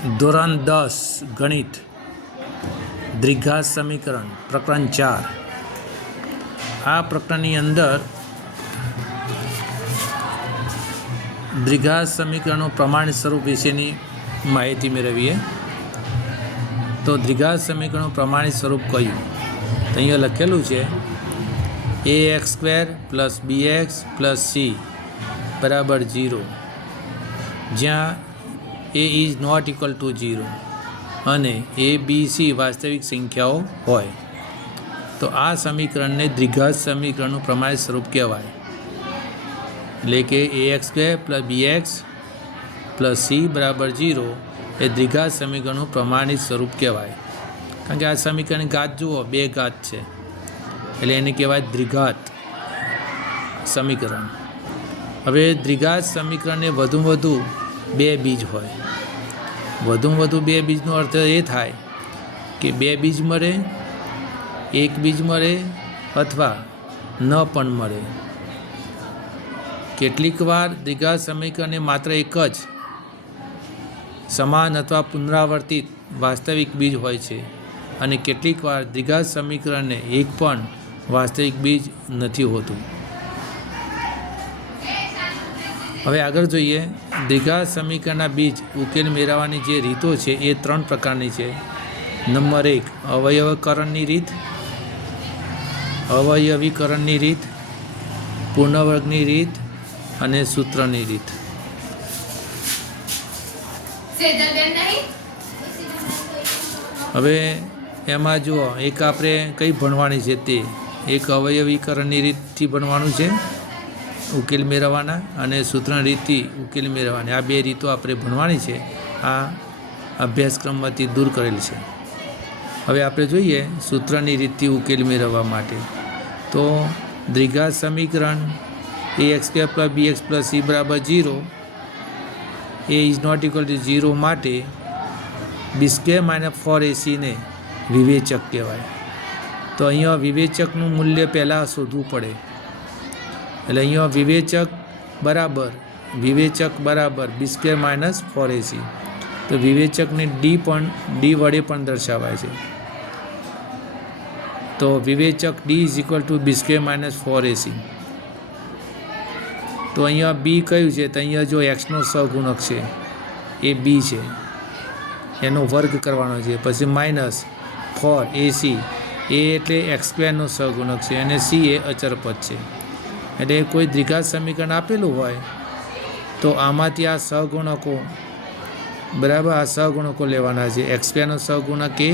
ધોરણ 10 ગણિત દ્વિઘાત સમીકરણ પ્રકરણ 4। આ પ્રકરણની અંદર દ્વિઘાત સમીકરણનું પ્રમાણિત સ્વરૂપ વિશેની માહિતી મેળવીએ। તો દ્વિઘાત સમીકરણનું પ્રમાણિત સ્વરૂપ કયું? તો અહીંયા લખેલું છે ax² + bx + c બરાબર 0, જ્યાં a is not equal to 0 અને a b c વાસ્તવિક સંખ્યાઓ હોય તો આ સમીકરણને દ્વિઘાત સમીકરણનું પ્રમાણિત સ્વરૂપ કહેવાય। એટલે કે ax² + bx + c બરાબર 0 એ દ્વિઘાત સમીકરણનું પ્રમાણિત સ્વરૂપ કહેવાય। કારણ કે આ સમીકરણની ઘાત જુઓ, 2 ઘાત છે, એટલે એને કહેવાય દ્વિઘાત સમીકરણ। હવે દ્વિઘાત સમીકરણને વધુમાં વધુ 2 બીજ હોય। વધુમાં વધુ 2 બીજનો અર્થ એ થાય કે 2 બીજ મળે, 1 બીજ મળે અથવા ન પણ મળે। કેટલીક વાર દ્વિઘાત સમીકરણને માત્ર એક જ સમાન અથવા પુનરાવર્તિત વાસ્તવિક બીજ હોય છે અને કેટલીક વાર દ્વિઘાત સમીકરણને એક પણ વાસ્તવિક બીજ નથી હોતું। હવે આગળ જોઈએ, દ્વિઘાત સમીકરણના બીજ ઉકેલ મેળવવાની જે રીતો છે એ 3 પ્રકારની છે। નંબર 1 અવયવીકરણની રીત, અવયવીકરણની રીત, પૂર્ણવર્ગની રીત અને સૂત્રની રીત। હવે એમાં જુઓ, એક આપણે કઈ ભણવાની છે તે એક અવયવીકરણની રીતથી ભણવાનું છે ઉકેલ મેળવવાના, અને સૂત્રની રીતથી ઉકેલ મેળવવાની। આ 2 રીતો આપણે ભણવાની છે, આ અભ્યાસક્રમમાંથી દૂર કરેલ છે। હવે આપણે જોઈએ સૂત્રની રીતથી ઉકેલ મેળવવા માટે। તો દ્વિઘાત સમીકરણ ax² + bx + c બરાબર 0, a is not equal to 0 માટે b² - 4ac ને વિવેચક કહેવાય। તો અહીંયા વિવેચકનું મૂલ્ય પહેલાં શોધવું પડે। એટલે અહીંયા વિવેચક બરાબર b² - 4ac, તો વિવેચકને d વડે પણ દર્શાવાય છે। તો વિવેચક d = b² - 4ac। તો અહીંયા b કયું છે? તો અહીંયા જો xનો સહગુણક છે એ b છે, એનો વર્ગ કરવાનો છે, પછી -4ac એ એટલે x² નો સહગુણક છે અને c એ અચર પદ છે। એટલે કોઈ દ્વિઘાત સમીકરણ આપેલું હોય તો આમાંથી આ સહગુણકો બરાબર, આ સહગુણકો લેવાના છે। x² નો સહગુણક a,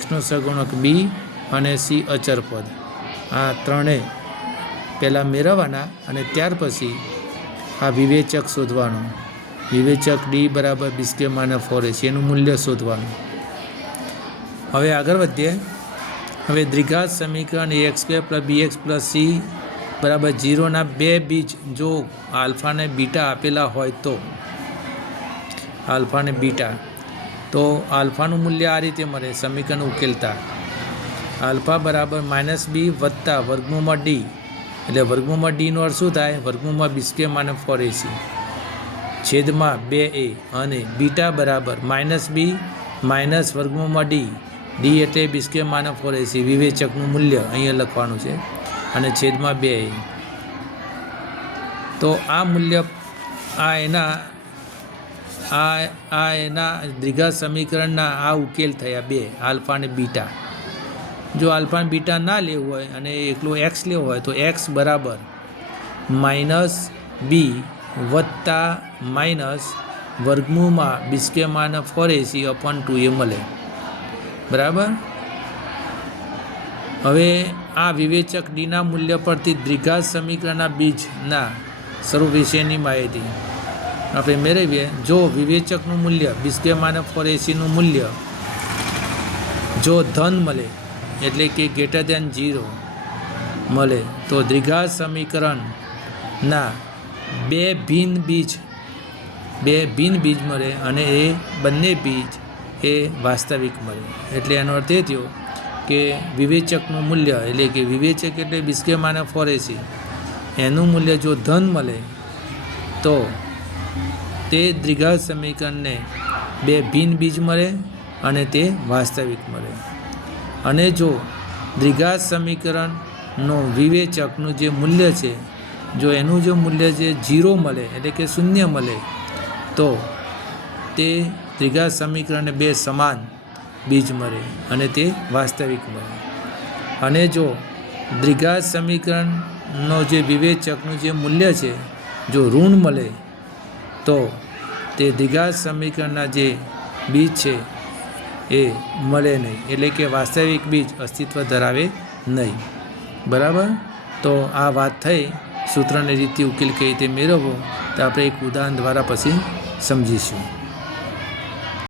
xનો સહગુણક b અને c અચર પદ, આ ત્રણેય પહેલાં મેળવવાના અને ત્યાર પછી આ વિવેચક શોધવાનું। વિવેચક d બરાબર b² - 4ac એનું મૂલ્ય શોધવાનું। હવે આગળ વધીએ। હવે દ્વિઘાત સમીકરણ ax² + bx + c બરાબર 0 ના 2 બીજ જો આલ્ફા અને બીટા આપેલા હોય તો આલ્ફા અને બીટા, તો આલ્ફાનું મૂલ્ય આ રીતે મળે સમીકરણ ઉકેલતા। આલ્ફા બરાબર -b વત્તા વર્ગમૂળમાં d, એટલે વર્ગમૂળમાં d નો અર્થ શું થાય? વર્ગમૂળમાં b² - 4ac છેદમાં 2a, અને બીટા બરાબર -b - વર્ગમૂળમાં d એટલે b² - 4ac વિવેચકનું મૂલ્ય અહીંયા લખવાનું છે અને છેદમાં 2a। તો આ મૂલ્ય એના દ્વિઘાત સમીકરણના આ ઉકેલ થયા 2 આલ્ફા અને બીટા। જો આલ્ફા અને બીટા ના લેવું હોય અને એકલો x લેવો હોય તો x બરાબર -b વત્તા માઇનસ વર્ગમૂળમાં b² - 4ac/2a મળે, બરાબર। હવે આ વિવેચક ડીના મૂલ્ય પરથી દ્વિઘાત સમીકરણના બીજના સ્વરૂપ વિશેની માહિતી આપણે મેળવીએ। જો વિવેચકનું મૂલ્ય b² - 4ac મૂલ્ય જો ધન મળે, એટલે કે > 0 મળે, તો દ્વિઘાત સમીકરણના 2 ભિન્ન બીજ મળે અને એ બંને બીજ એ વાસ્તવિક મળે। એટલે એનો અર્થ એ થયો કે વિવેચકનું મૂલ્ય, એટલે કે વિવેચક એટલે b² - 4ac એનું મૂલ્ય જો ધન મળે તો તે દ્વિઘાત સમીકરણને બે ભિન્ન બીજ મળે અને તે વાસ્તવિક મળે. અને જો દ્વિઘાત સમીકરણનો વિવેચકનું જે મૂલ્ય છે, જો એનું જો મૂલ્ય જે 0 મળે એટલે કે શૂન્ય મળે, તો તે દ્વિઘાત સમીકરણને બે સમાન બીજ મળે અને તે વાસ્તવિક મળે. અને જો દ્વિઘાત સમીકરણનો જે વિવેચકનું જે મૂલ્ય છે જો ઋણ મળે, તો તે દ્વિઘાત સમીકરણના જે બીજ છે એ મળે નહીં, એટલે કે વાસ્તવિક બીજ અસ્તિત્વ ધરાવે નહીં. બરાબર. તો આ વાત થઈ સૂત્રની રીતે ઉકેલ કઈ રીતે મેળવવો, તો આપણે એક ઉદાહરણ દ્વારા પછી સમજીશું.